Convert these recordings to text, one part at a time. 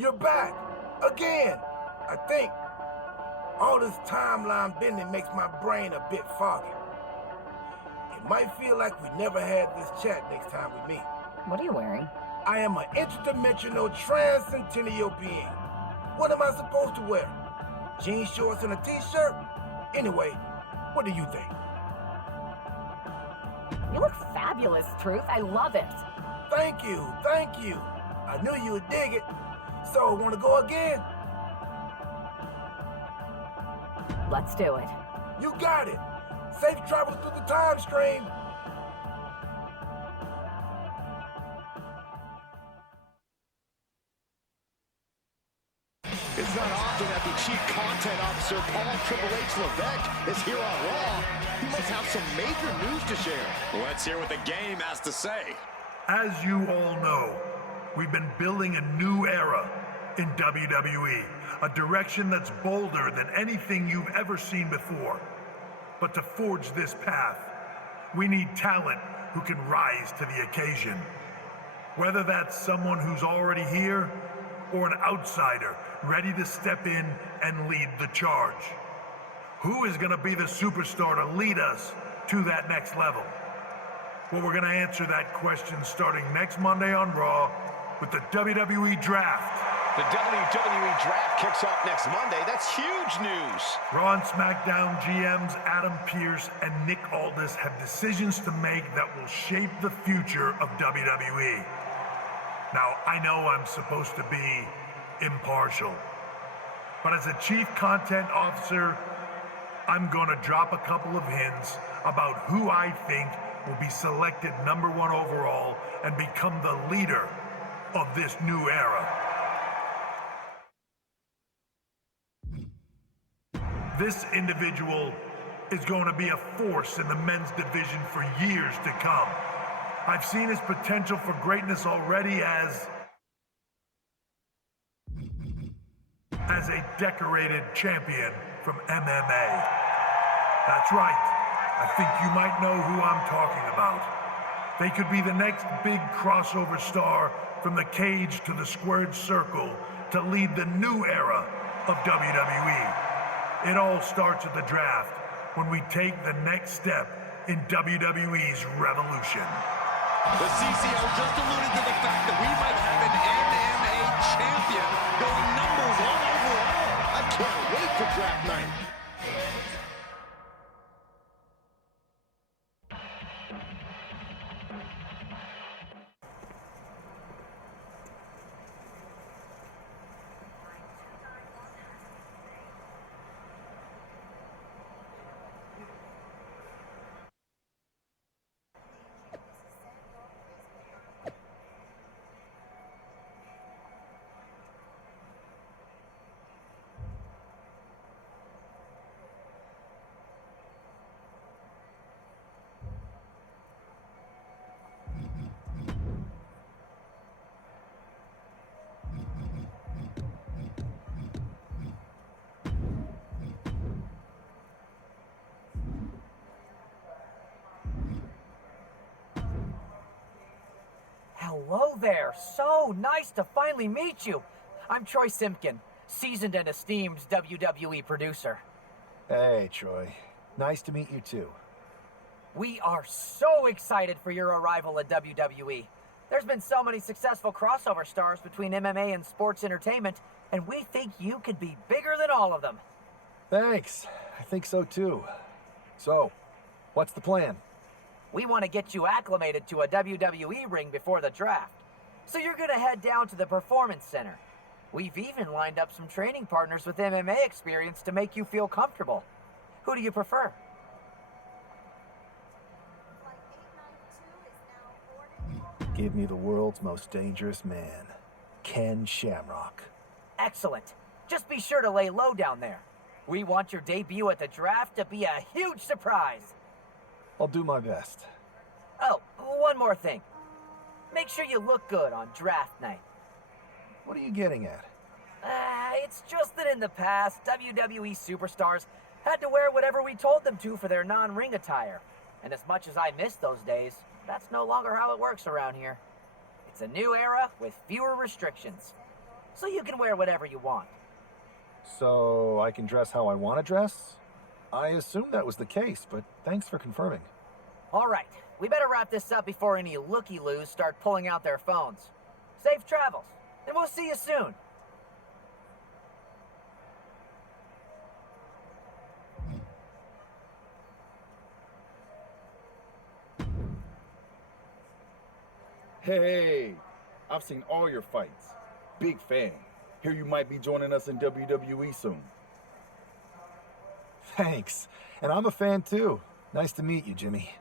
You're back. Again. I think all this timeline bending makes my brain a bit foggy. It might feel like we never had this chat next time we meet. What are you wearing? I am an interdimensional transcendennial being. What am I supposed to wear? Jean shorts and a t-shirt? Anyway, what do you think? You look fabulous, Truth. I love it. Thank you, thank you. I knew you would dig it. So, want to go again? Let's do it. You got it. Safe travels through the time stream. It's not often that the chief content officer, Paul Triple H Levesque, is here on Raw. He must have some major news to share. Let's hear what the game has to say. As you all know, we've been building a new era in WWE, a direction that's bolder than anything you've ever seen before. But to forge this path, we need talent who can rise to the occasion. Whether that's someone who's already here, or an outsider ready to step in and lead the charge. Who is going to be the superstar to lead us to that next level? Well, we're going to answer that question starting next Monday on Raw with the WWE Draft. The WWE Draft kicks off next Monday. That's huge news. Raw and SmackDown GMs Adam Pearce and Nick Aldis have decisions to make that will shape the future of WWE. Now, I know I'm supposed to be impartial, but as a chief content officer, I'm gonna drop a couple of hints about who I think will be selected #1 overall and become the leader of this new era. This individual is going to be a force in the men's division for years to come. I've seen his potential for greatness already as a decorated champion from MMA. That's right. I think you might know who I'm talking about. They could be the next big crossover star from the cage to the squared circle to lead the new era of WWE. It all starts at the draft when we take the next step in WWE's revolution. The CCO just alluded to the fact that we might have an MMA champion going #1 overall. I can't wait for draft night. Hello there. So nice to finally meet you. I'm Troy Simpkin, seasoned and esteemed WWE producer. Hey, Troy. Nice to meet you, too. We are so excited for your arrival at WWE. There's been so many successful crossover stars between MMA and sports entertainment, and we think you could be bigger than all of them. Thanks. I think so, too. So, what's the plan? We want to get you acclimated to a WWE ring before the draft. So you're going to head down to the Performance Center. We've even lined up some training partners with MMA experience to make you feel comfortable. Who do you prefer? Give me the world's most dangerous man, Ken Shamrock. Excellent. Just be sure to lay low down there. We want your debut at the draft to be a huge surprise. I'll do my best. Oh, one more thing. Make sure you look good on draft night. What are you getting at? It's just that in the past, WWE superstars had to wear whatever we told them to for their non-ring attire. And as much as I miss those days, that's no longer how it works around here. It's a new era with fewer restrictions. so you can wear whatever you want. So I can dress how I want to dress? I assumed that was the case, but thanks for confirming. All right, we better wrap this up before any looky-loos start pulling out their phones. Safe travels, and we'll see you soon. Hey, I've seen all your fights. Big fan. Hear you might be joining us in WWE soon. Thanks. And I'm a fan too. Nice to meet you, Jimmy.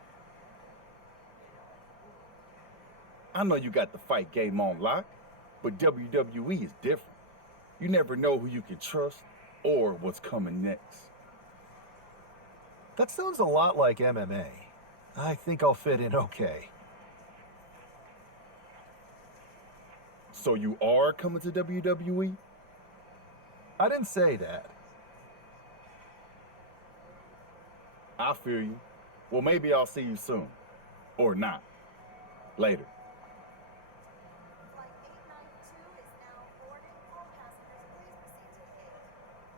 I know you got the fight game on lock, but WWE is different. You never know who you can trust or what's coming next. That sounds a lot like MMA. I think I'll fit in okay. So you are coming to WWE? I didn't say that. I feel you. Well, maybe I'll see you soon. Or not. Later. Flight 892 is now boarding. All passengers, please proceed to the gate.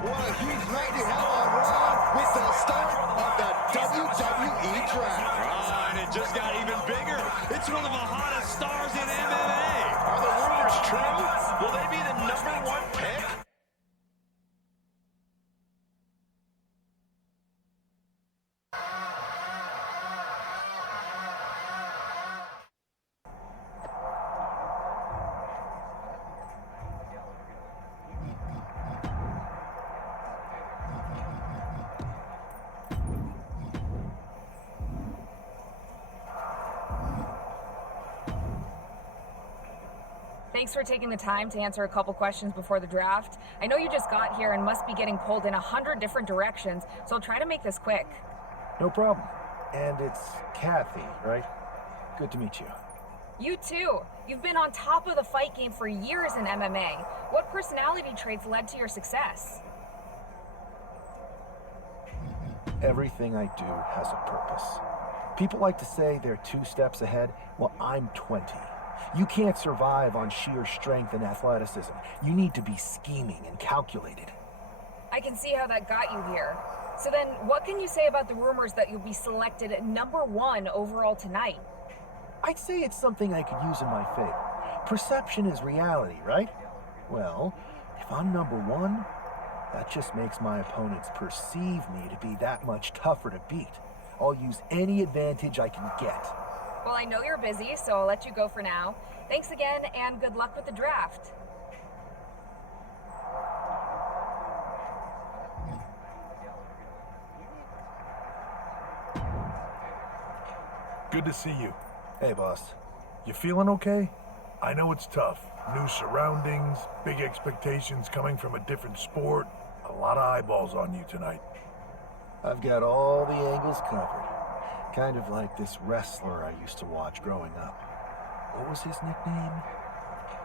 What a huge night you have on Raw with the start of the WWE Draft. And it just got even bigger. It's one of the hottest stars in MMA. Are the rumors true? Will they be the #1 pick? Thanks for taking the time to answer a couple questions before the draft. I know you just got here and must be getting pulled in 100 different directions, so I'll try to make this quick. No problem. And it's Kathy, right? Good to meet you. You too. You've been on top of the fight game for years in MMA. What personality traits led to your success? Everything I do has a purpose. People like to say they're 2 steps ahead. Well, I'm 20. You can't survive on sheer strength and athleticism. You need to be scheming and calculated. I can see how that got you here. So then, what can you say about the rumors that you'll be selected at #1 overall tonight? I'd say it's something I could use in my favor. Perception is reality, right? Well, if I'm #1, that just makes my opponents perceive me to be that much tougher to beat. I'll use any advantage I can get. Well, I know you're busy, so I'll let you go for now. Thanks again, and good luck with the draft. Good to see you. Hey, boss. You feeling okay? I know it's tough. New surroundings, big expectations coming from a different sport. A lot of eyeballs on you tonight. I've got all the angles covered. Kind of like this wrestler I used to watch growing up. What was his nickname?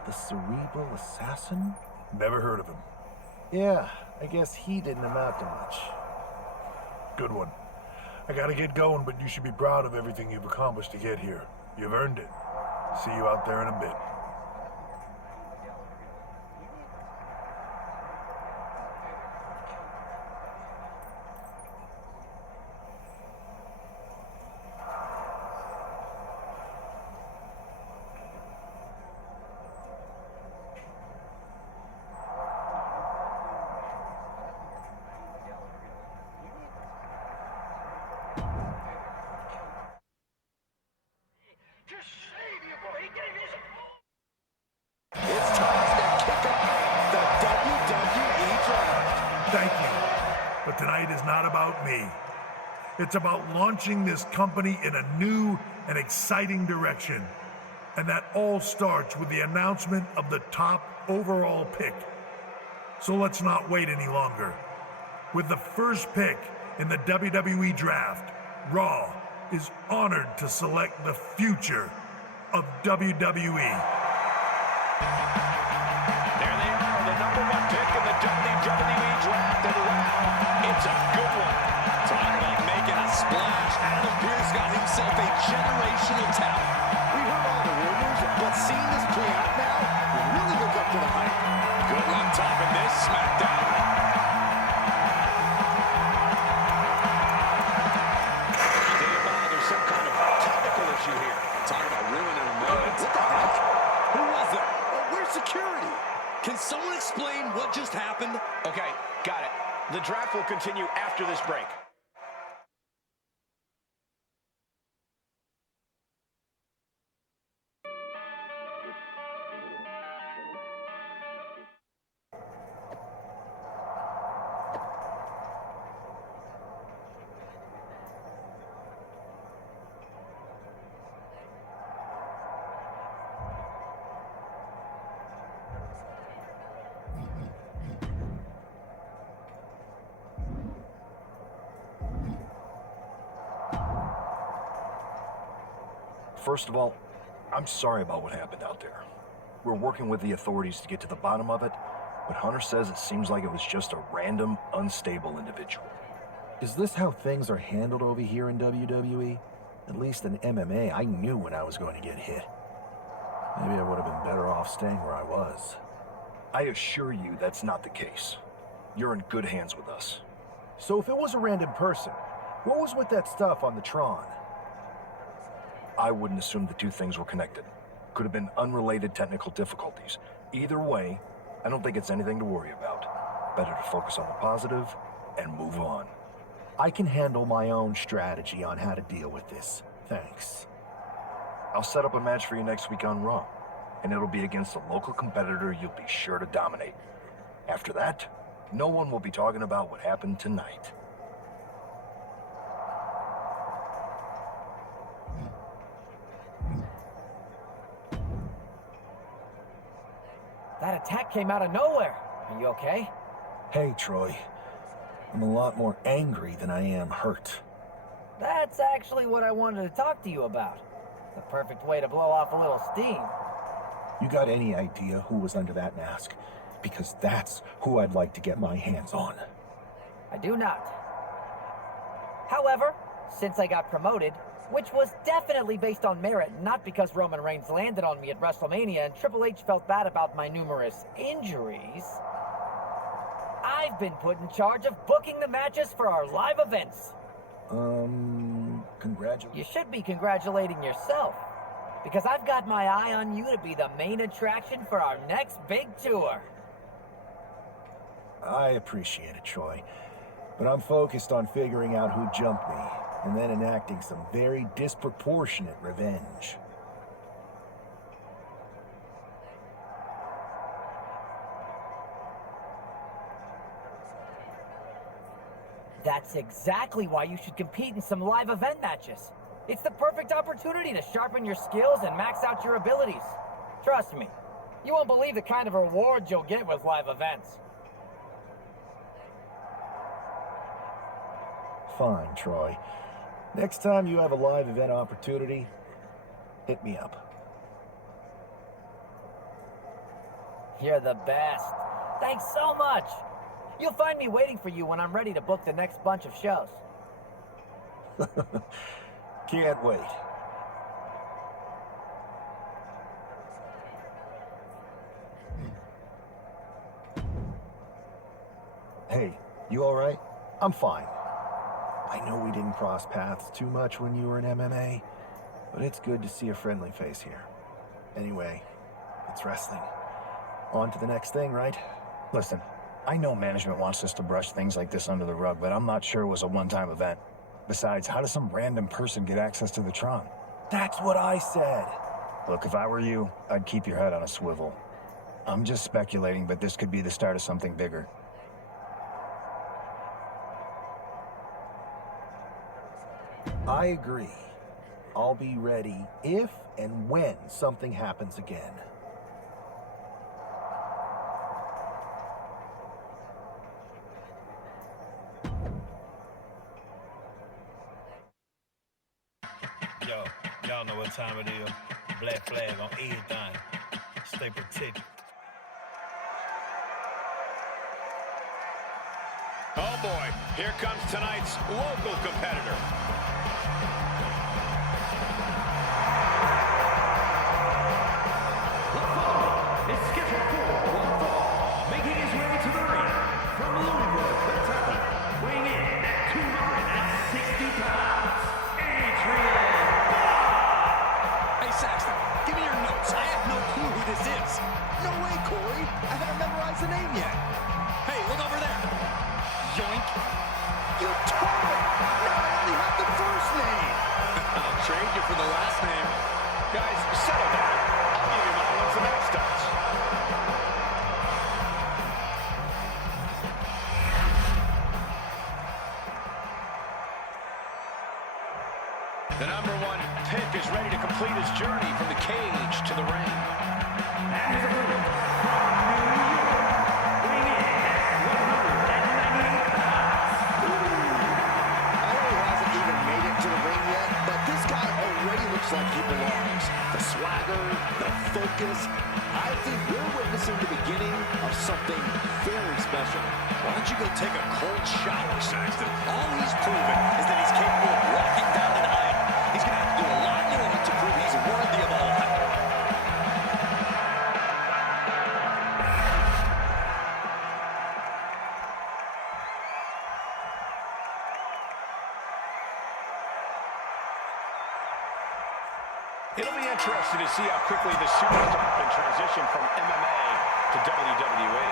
The Cerebral Assassin? Never heard of him. Yeah, I guess he didn't amount to much. Good one. I gotta get going, but you should be proud of everything you've accomplished to get here. You've earned it. See you out there in a bit. It's time to kick off the WWE draft. Thank you. But tonight is not about me. It's about launching this company in a new and exciting direction. And that all starts with the announcement of the top overall pick. So let's not wait any longer. With the first pick in the WWE draft, Raw is honored to select the future of WWE. There they are, the #1 pick in the WWE draft, and wow, it's a good one. Talk about making a splash. Adam Pearce got himself a generational talent. We heard all the rumors, but seeing this play out now really lives up to the hype. Good luck topping this SmackDown. There's some kind of technical issue here. Talk about ruining a moment. What the heck? Who was that? Oh, where's security? Can someone explain what just happened? Okay, got it. The draft will continue after this break. First of all, I'm sorry about what happened out there. We're working with the authorities to get to the bottom of it, but Hunter says it seems like it was just a random, unstable individual. Is this how things are handled over here in WWE? At least in MMA, I knew when I was going to get hit. Maybe I would have been better off staying where I was. I assure you that's not the case. You're in good hands with us. So if it was a random person, what was with that stuff on the Tron? I wouldn't assume the two things were connected. Could have been unrelated technical difficulties. Either way, I don't think it's anything to worry about. Better to focus on the positive and move on. I can handle my own strategy on how to deal with this. Thanks. I'll set up a match for you next week on Raw, and it'll be against a local competitor you'll be sure to dominate. After that, no one will be talking about what happened tonight. That attack came out of nowhere. Are you okay? Hey, Troy. I'm a lot more angry than I am hurt. That's actually what I wanted to talk to you about. The perfect way to blow off a little steam. You got any idea who was under that mask? Because that's who I'd like to get my hands on. I do not. However, since I got promoted, which was definitely based on merit, not because Roman Reigns landed on me at WrestleMania and Triple H felt bad about my numerous injuries, I've been put in charge of booking the matches for our live events. Congratulations. You should be congratulating yourself, because I've got my eye on you to be the main attraction for our next big tour. I appreciate it, Troy. But I'm focused on figuring out who jumped me, and then enacting some very disproportionate revenge. That's exactly why you should compete in some live event matches. It's the perfect opportunity to sharpen your skills and max out your abilities. Trust me, you won't believe the kind of rewards you'll get with live events. Fine, Troy. Next time you have a live event opportunity, hit me up. You're the best. Thanks so much. You'll find me waiting for you when I'm ready to book the next bunch of shows. Can't wait. Hey, you all right? I'm fine. I know we didn't cross paths too much when you were in MMA, but it's good to see a friendly face here. Anyway, it's wrestling. On to the next thing, right? Listen, I know management wants us to brush things like this under the rug, but I'm not sure it was a one-time event. Besides, how does some random person get access to the Tron? That's what I said. Look, if I were you, I'd keep your head on a swivel. I'm just speculating, but this could be the start of something bigger. I agree. I'll be ready if and when something happens again. Yo, y'all know what time it is. Black flag on everything. Stay protected. Oh boy, here comes tonight's local competitor. The following is scheduled for one fall, making his way to the ring from Louisville, Kentucky, weighing in at 260 pounds, Adrian. Hey, Saxton, give me your notes. I have no clue who this is. No way, Corey. I haven't memorized the name yet. Hey, look over there. Yoink. You told me. Now I only have the first name. I'll trade you for the last name. Guys, settle down. I'll give you mine once the match starts. The #1 pick is ready to complete his journey from the cage to the ring. And his opponent from New York, weighing in at 198 pounds. I know he hasn't even made it to the ring yet, but this guy already looks like he belongs. The swagger, the focus. I think we're witnessing the beginning of something very special. Why don't you go take a cold shower, Saxton? All he's proven is that he's capable of walking down an aisle. He's going to have to do a lot more to prove he's worthy of all that. It'll be interesting to see how quickly the superstar can transition from MMA to WWE.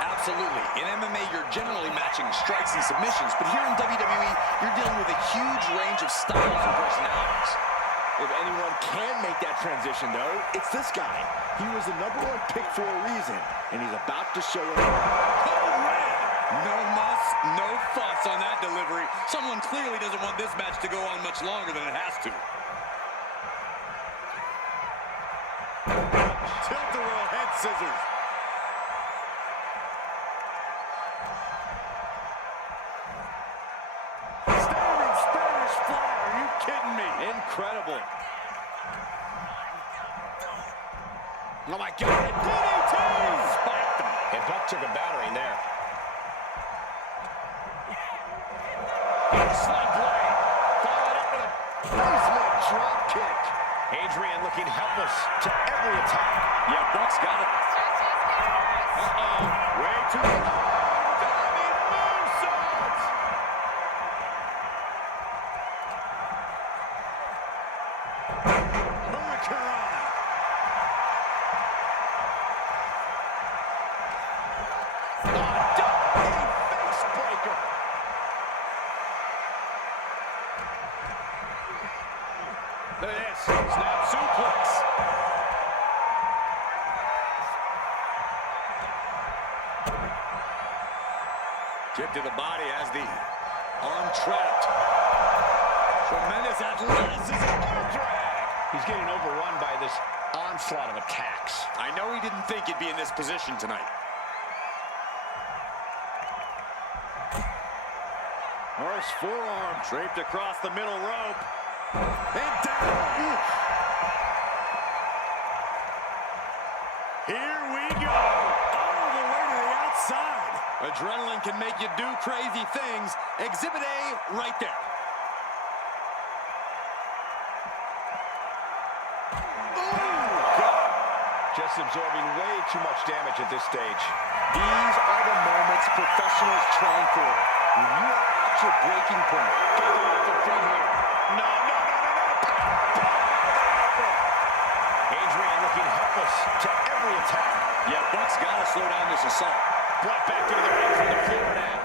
Absolutely. In MMA, you're generally matching strikes and submissions, but here in WWE, you're dealing with a huge range of styles and personalities. If anyone can make that transition, though, it's this guy. He was the #1 pick for a reason, and he's about to show it. Code red! No muss, no fuss on that delivery. Someone clearly doesn't want this match to go on much longer than it has to. Tilt-a-whirl head scissors. my God. DDT! Spiked him. And Buck took a battering there. Slide blade. Followed up with a Basement drop kick. Adrian looking helpless to every attack. Yeah, Buck's got it. Uh-oh. Way too low. Diving moonsault. Hurricanrana. Diving face breaker. Look at this. Snap suplex. Kick to the body as the arm trapped. Tremendous athleticism. Arm drag. He's getting overrun by this onslaught of attacks. I know he didn't think he'd be in this position tonight. Horse forearm draped across the middle rope. And down. Oof. Here we go. All the way to the outside. Adrenaline can make you do crazy things. Exhibit A right there. Just absorbing way too much damage at this stage. These are the moments professionals train for. When you are at your breaking point. Got them off their feet here. No. Adrian looking helpless to every attack. Yeah, Buck's got to slow down this assault. Brought back into the ring from the floor now.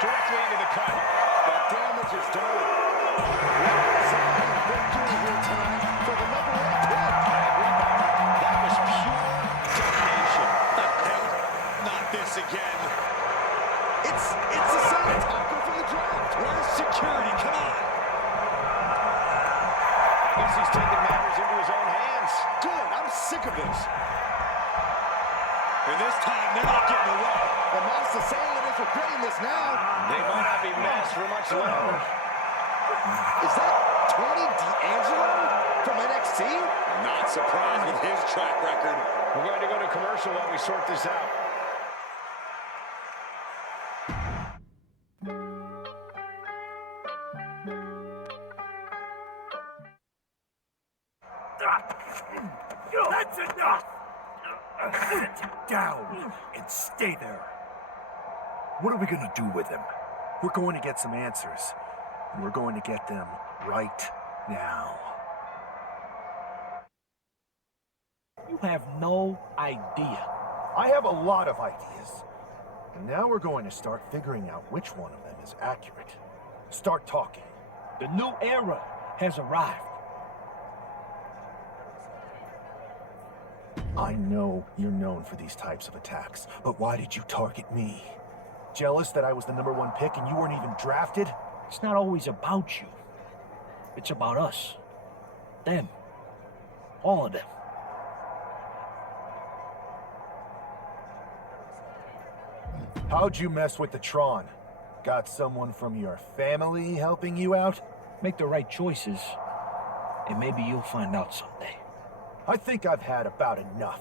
Directly into the cut. The damage is done. Representing victory here tonight for the #1 pick. That was pure domination. Not this again. It's the same tackle from the draft. Where's security? Come on. I guess he's taking matters into his own hands. Good. I'm sick of this. And this time, they're not getting away. The Moss assailant is regretting this now. They might not be masked for much longer. Is that Tony D'Angelo from NXT? Not surprised with his track record. We're going to go to commercial while we sort this out. That's enough! Sit down and stay there. What are we gonna do with him? We're going to get some answers, and we're going to get them right now. You have no idea. I have a lot of ideas. And now we're going to start figuring out which one of them is accurate. Start talking. The new era has arrived. I know you're known for these types of attacks, but why did you target me? Jealous that I was the #1 pick and you weren't even drafted? It's not always about you. It's about us. Them. All of them. How'd you mess with the Tron? Got someone from your family helping you out? Make the right choices, and maybe you'll find out someday. I think I've had about enough.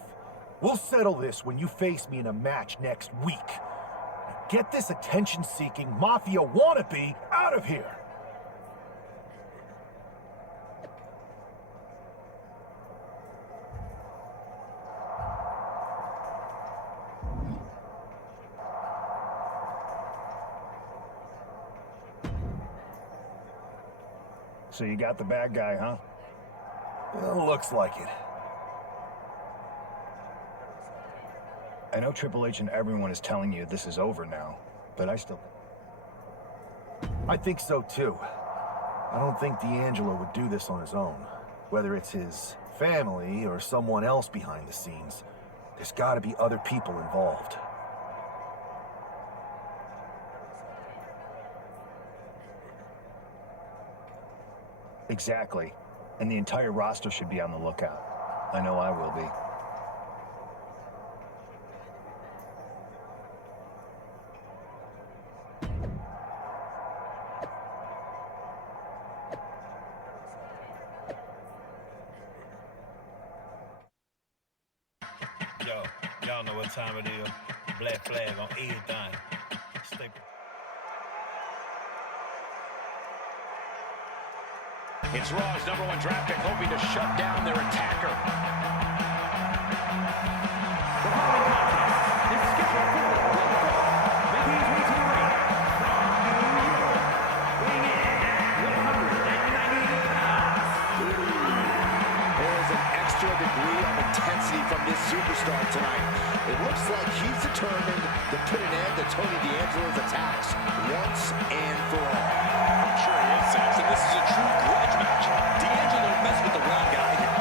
We'll settle this when you face me in a match next week. Now get this attention-seeking mafia wannabe out of here! So you got the bad guy, huh? Well, looks like it. I know Triple H and everyone is telling you this is over now, but I think so too. I don't think D'Angelo would do this on his own. Whether it's his family or someone else behind the scenes, there's gotta be other people involved. Exactly. And the entire roster should be on the lookout. I know I will be. what time it is. Black flag on everything. Stay. It's Raw's #1 draft pick hoping to shut down their attacker. The following contest is scheduled for one fall. Making his way to the ring from New York, weighing in at 198 pounds. There is an extra degree of intensity from this superstar tonight. It looks like he's determined to put an end to Tony D'Angelo's attacks once and for all. I'm sure he is, Saxon. This is a true grudge match. D'Angelo messed with the wrong guy here.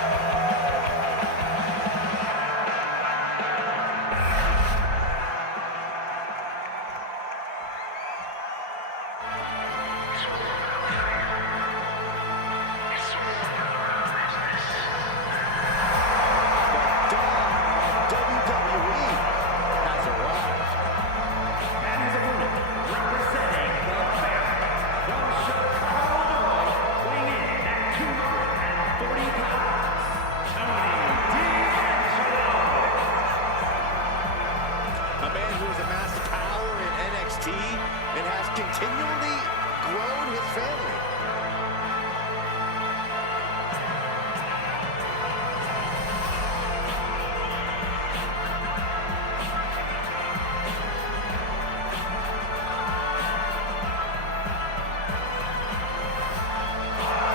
And has continually grown his family.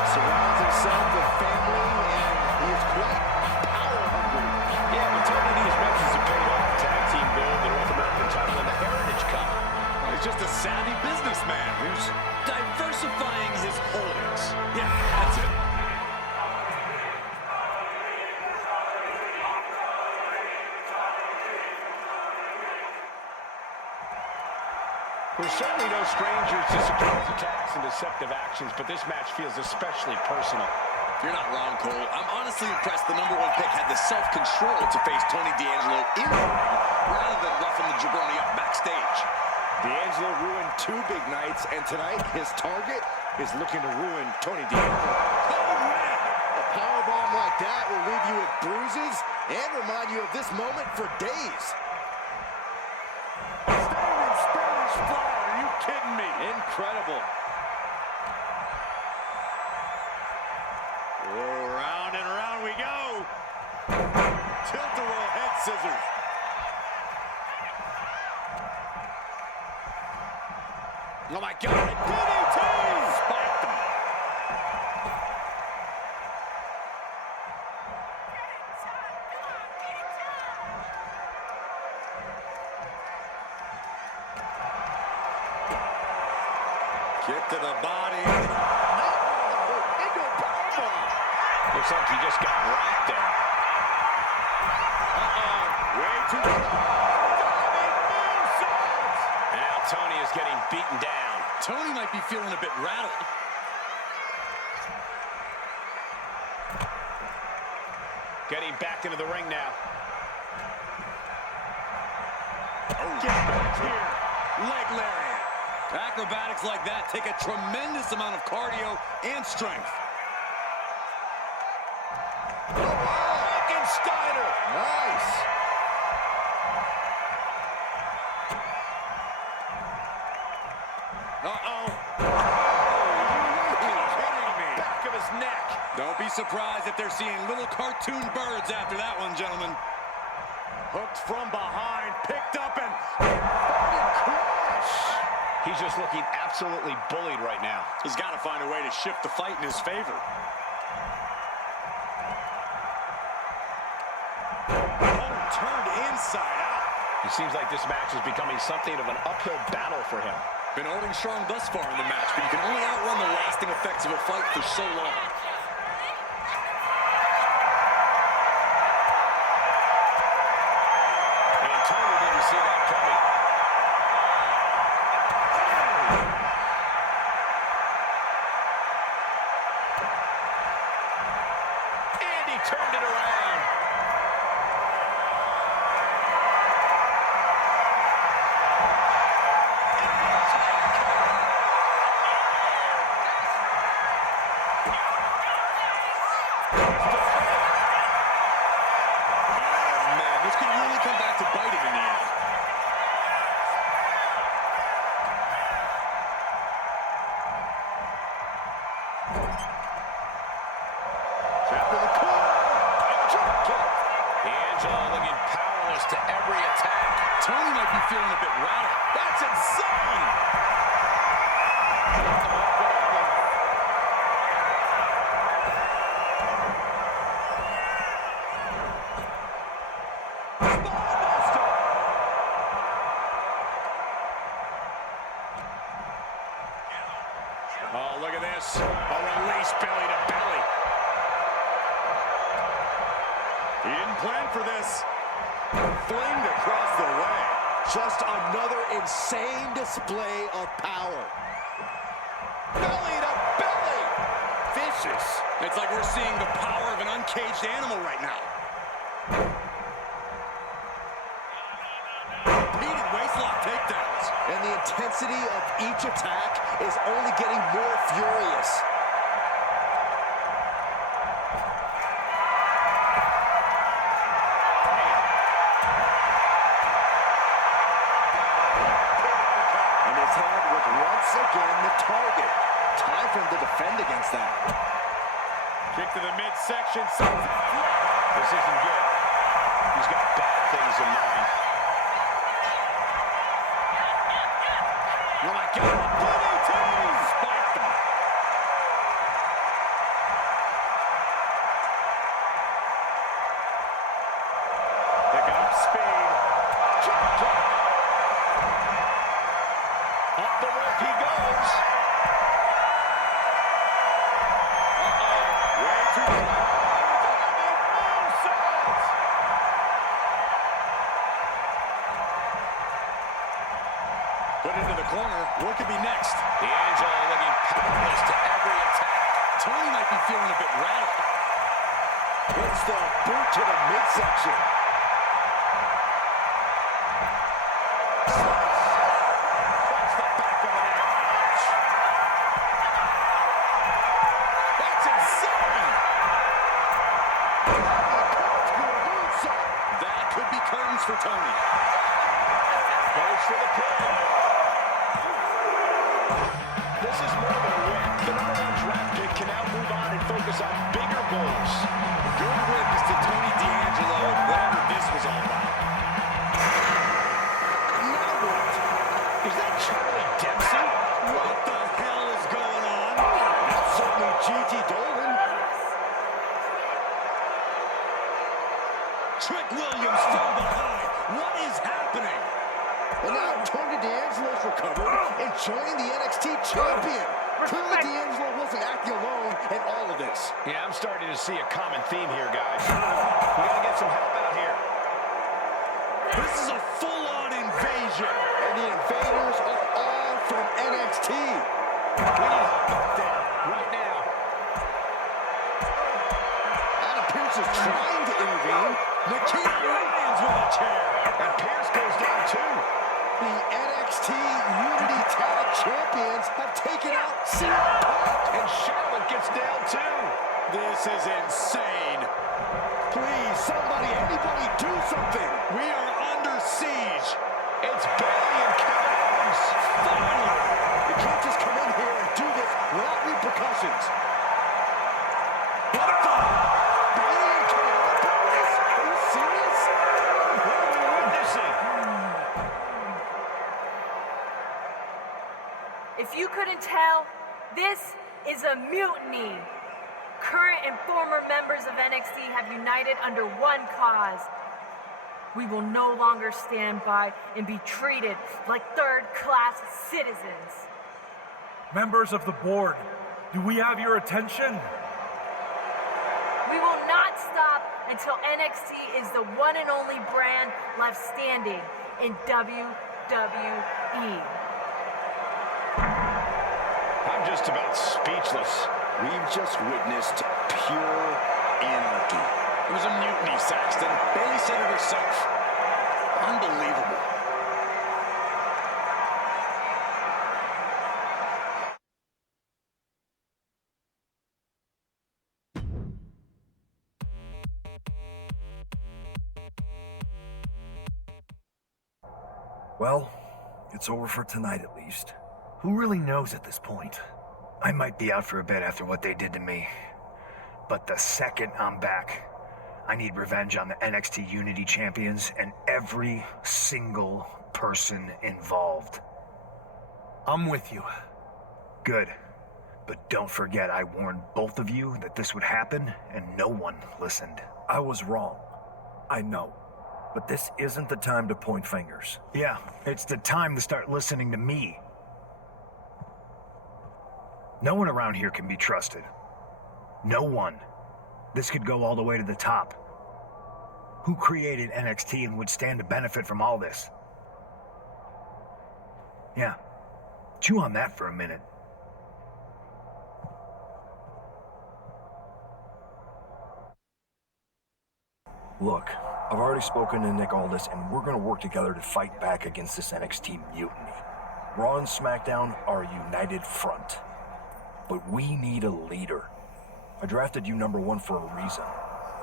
Surrounds himself with family, and he is quite power hungry. Yeah, but Tony D''s methods have paid off. Tag team gold, the North American title, and the Heritage Cup. He's just a savvy businessman who's diversifying his holdings. Yeah, that's it. We're certainly no strangers to surprise attacks and deceptive actions, but this match feels especially personal. You're not wrong, Cole. I'm honestly impressed the #1 pick had the self-control to face Tony D'Angelo in the ring rather than roughing the jabroni up backstage. D'Angelo ruined 2 big nights, and tonight his target is looking to ruin Tony D'Angelo. Oh, man! A powerbomb like that will leave you with bruises and remind you of this moment for days. Standing Spanish fly, are you kidding me? Incredible. Oh, round and round we go. Tilt-a-whirl head scissors. Oh my God, DDT! Spiked him. Kick to the body. Into a powerbomb. Looks like he just got rocked there. Way too far. Now Tony is getting beaten down. Tony might be feeling a bit rattled. Getting back into the ring now. Oh, get back here. Leg lariat. Acrobatics like that take a tremendous amount of cardio and strength. Oh, wow. Steiner. Nice. Uh-oh. He's hitting me. Back of his neck. Don't be surprised if they're seeing little cartoon birds after that one, gentlemen. Hooked from behind, picked up and crash. He's just looking absolutely bullied right now. He's got to find a way to shift the fight in his favor. Turned inside out. It seems like this match is becoming something of an uphill battle for him. Been holding strong thus far in the match, but you can only outrun the lasting effects of a fight for so long. And Tony didn't see that coming. And he turned it around. Oh, man, this could really come back to bite him powerless to every attack. Tony might be feeling a bit rattled. That's insane! Oh, look at this. A release belly to belly. He didn't plan for this. Flinged across the way. Just another insane display of power. Belly to belly. Vicious. It's like we're seeing the power of an uncaged animal right now. Repeated waistlock takedowns. And the intensity of each attack is only getting more furious. And his head was once again the target. Time for him to defend against that. Kick to the midsection. This isn't good. He's got bad things in mind. Oh my God, DDT! Spiked him. Picking up speed. Drop kick. Up the rope he goes. Uh-oh. Way too high. Put into the corner. What could be next? D'Angelo looking powerless to every attack. Tony might be feeling a bit rattled. Puts the boot to the midsection. That's the back of the neck. Ouch. That's insane! That could be curtains for Tony. Goes for the pin. This is more than a win. The #1 draft pick can now move on and focus on bigger goals. Good riddance to Tony D'Angelo and whatever this was all about. Now what? Is that Charlie Dempsey? What the hell is going on? That's certainly G.T. Dolan. Trick Williams from behind. What is happening? And now Tony D'Angelo's recovered and joining the NXT champion. Clearly D'Angelo wasn't acting alone in all of this. Yeah, I'm starting to see a common theme here, guys. We gotta get some help out here. This is a full-on invasion. And the invaders are all from NXT. We need help out there, right now. Adam Pearce is trying to intervene. Nikita Lyons with a chair. And Pierce goes down too. The NXT Unity Tag Champions have taken out CM Punk. And Charlotte gets down too. This is insane. Please, somebody, anybody do something. We are under siege. It's Bailey and Kevin Owens. Finally. You can't just come in here and do this without repercussions. What the? Bailey and Kevin Owens? Are you serious? What are we witnessing? If you couldn't tell, this is a mutiny. Current and former members of NXT have united under one cause. We will no longer stand by and be treated like third-class citizens. Members of the board, do we have your attention? We will not stop until NXT is the one and only brand left standing in WWE. I'm just about speechless. We've just witnessed pure anarchy. It was a mutiny, Saxton. Bailey said it herself. Unbelievable. Well, it's over for tonight at least. Who really knows at this point? I might be out for a bit after what they did to me. But the second I'm back, I need revenge on the NXT Unity Champions and every single person involved. I'm with you. Good. But don't forget I warned both of you that this would happen, and no one listened. I was wrong. I know. But this isn't the time to point fingers. Yeah, it's the time to start listening to me. No one around here can be trusted. No one. This could go all the way to the top. Who created NXT and would stand to benefit from all this? Yeah. Chew on that for a minute. Look, I've already spoken to Nick Aldis, and we're gonna work together to fight back against this NXT mutiny. Raw and SmackDown are a united front. But we need a leader. I drafted you #1 for a reason.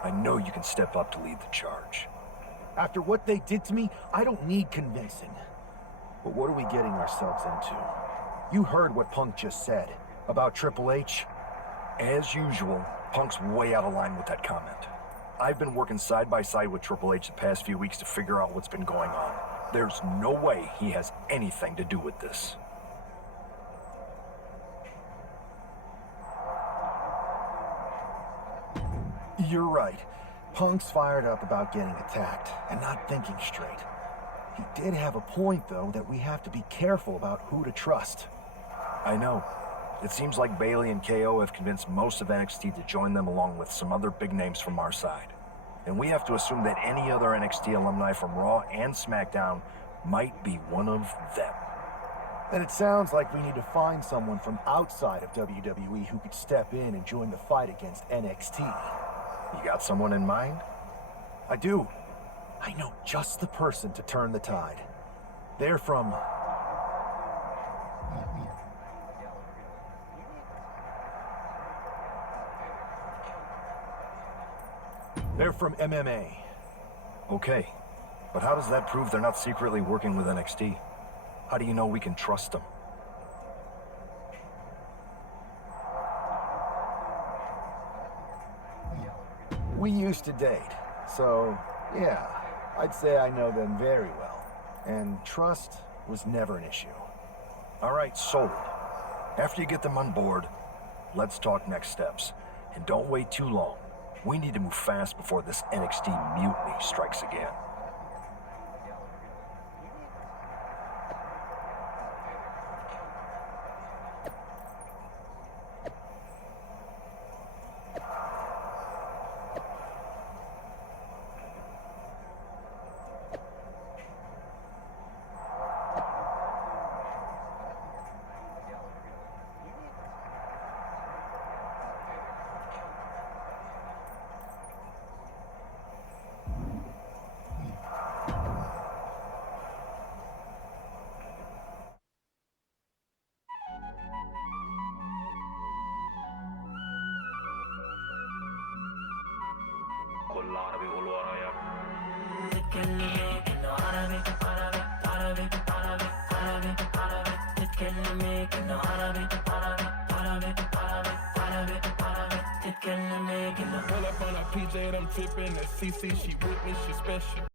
I know you can step up to lead the charge. After what they did to me, I don't need convincing. But what are we getting ourselves into? You heard what Punk just said about Triple H. As usual, Punk's way out of line with that comment. I've been working side by side with Triple H the past few weeks to figure out what's been going on. There's no way he has anything to do with this. You're right. Punk's fired up about getting attacked and not thinking straight. He did have a point, though, that we have to be careful about who to trust. I know. It seems like Bayley and KO have convinced most of NXT to join them along with some other big names from our side. And we have to assume that any other NXT alumni from Raw and SmackDown might be one of them. Then it sounds like we need to find someone from outside of WWE who could step in and join the fight against NXT. You got someone in mind? I do. I know just the person to turn the tide. They're from... They're from MMA. Okay, but how does that prove they're not secretly working with NXT? How do you know we can trust them? We used to date, so yeah, I'd say I know them very well. And trust was never an issue. All right, sold. After you get them on board, let's talk next steps. And don't wait too long. We need to move fast before this NXT mutiny strikes again. Pull up on a PJ, I'm tripping. The CC, she with me, she special.